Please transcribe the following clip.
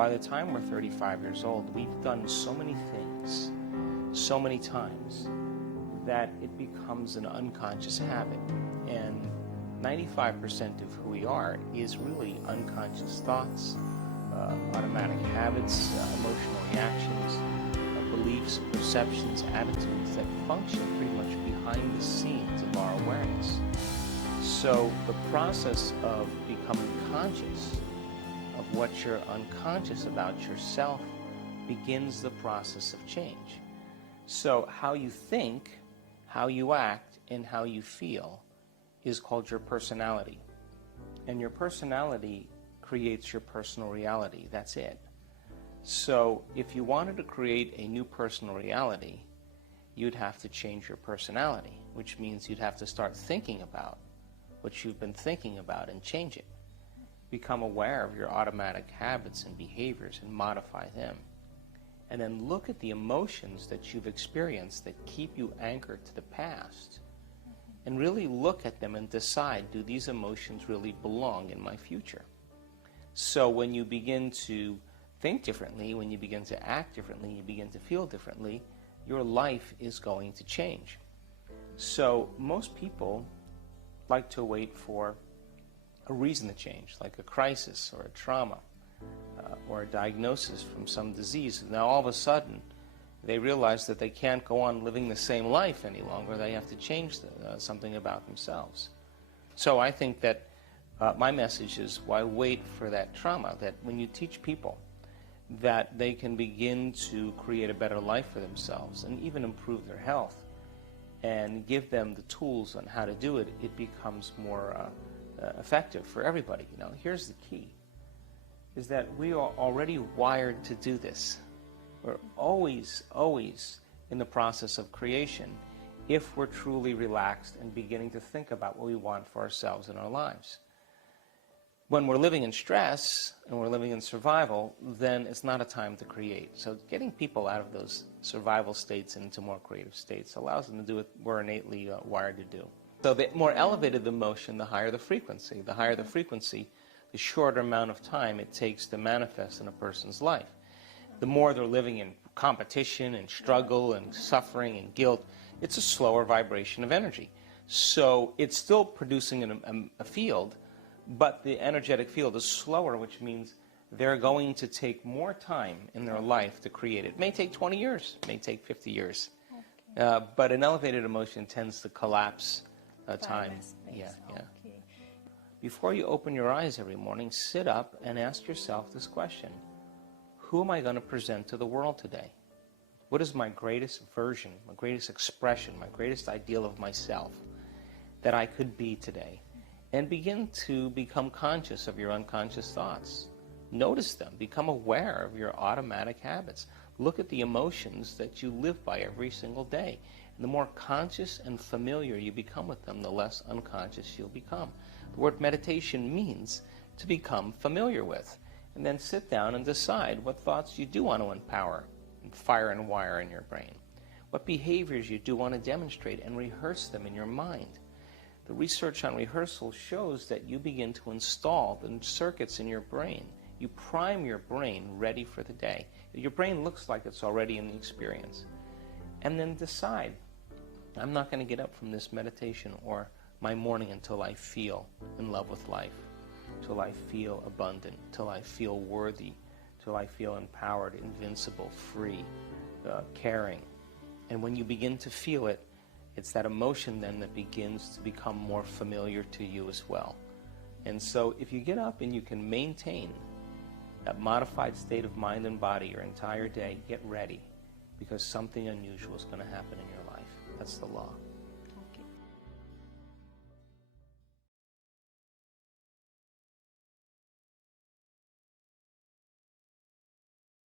by the time we're 35 years old, we've done so many things, so many times, that it becomes an unconscious habit. And 95% of who we are is really unconscious thoughts, automatic habits, emotional reactions, beliefs, perceptions, attitudes that function pretty much behind the scenes of our awareness. So the process of becoming conscious of what you're unconscious about yourself begins the process of change. So how you think, how you act, and how you feel is called your personality. And your personality creates your personal reality. That's it. So if you wanted to create a new personal reality, you'd have to change your personality, which means you'd have to start thinking about what you've been thinking about and change it. Become aware of your automatic habits and behaviors and modify them. And then look at the emotions that you've experienced that keep you anchored to the past. And really look at them and decide, do these emotions really belong in my future? So when you begin to think differently, when you begin to act differently, you begin to feel differently, your life is going to change. So most people like to wait for a reason to change, like a crisis or a trauma or a diagnosis from some disease. Now all of a sudden they realize that they can't go on living the same life any longer. They have to change something about themselves. So I think that my message is, why wait for that trauma? That when you teach people that they can begin to create a better life for themselves and even improve their health and give them the tools on how to do it, it becomes more effective for everybody. You know, here's the key, is that we are already wired to do this. We're always in the process of creation if we're truly relaxed and beginning to think about what we want for ourselves in our lives. When we're living in stress and we're living in survival, then it's not a time to create. So getting people out of those survival states into more creative states allows them to do what we're innately wired to do. So the more elevated the emotion, the higher the frequency. The higher the frequency, the shorter amount of time it takes to manifest in a person's life. The more they're living in competition and struggle and suffering and guilt, it's a slower vibration of energy. So it's still producing a field, but the energetic field is slower, which means they're going to take more time in their life to create it. It may take 20 years, it may take 50 years. Okay. But an elevated emotion tends to collapse time. Yeah. Okay. Before you open your eyes every morning, sit up and ask yourself this question. Who am I going to present to the world today? What is my greatest version, my greatest expression, my greatest ideal of myself that I could be today? And begin to become conscious of your unconscious thoughts. Notice them. Become aware of your automatic habits. Look at the emotions that you live by every single day. And the more conscious and familiar you become with them, the less unconscious you'll become. The word meditation means to become familiar with. And then sit down and decide what thoughts you do want to empower and fire and wire in your brain. What behaviors you do want to demonstrate and rehearse them in your mind. The research on rehearsal shows that you begin to install the circuits in your brain. You prime your brain ready for the day. Your brain looks like it's already in the experience. And then decide, I'm not going to get up from this meditation or my morning until I feel in love with life, till I feel abundant, till I feel worthy, till I feel empowered, invincible, free, caring. And when you begin to feel it, it's that emotion then that begins to become more familiar to you as well. And so if you get up and you can maintain that modified state of mind and body your entire day, get ready, because something unusual is going to happen in your life. That's the law.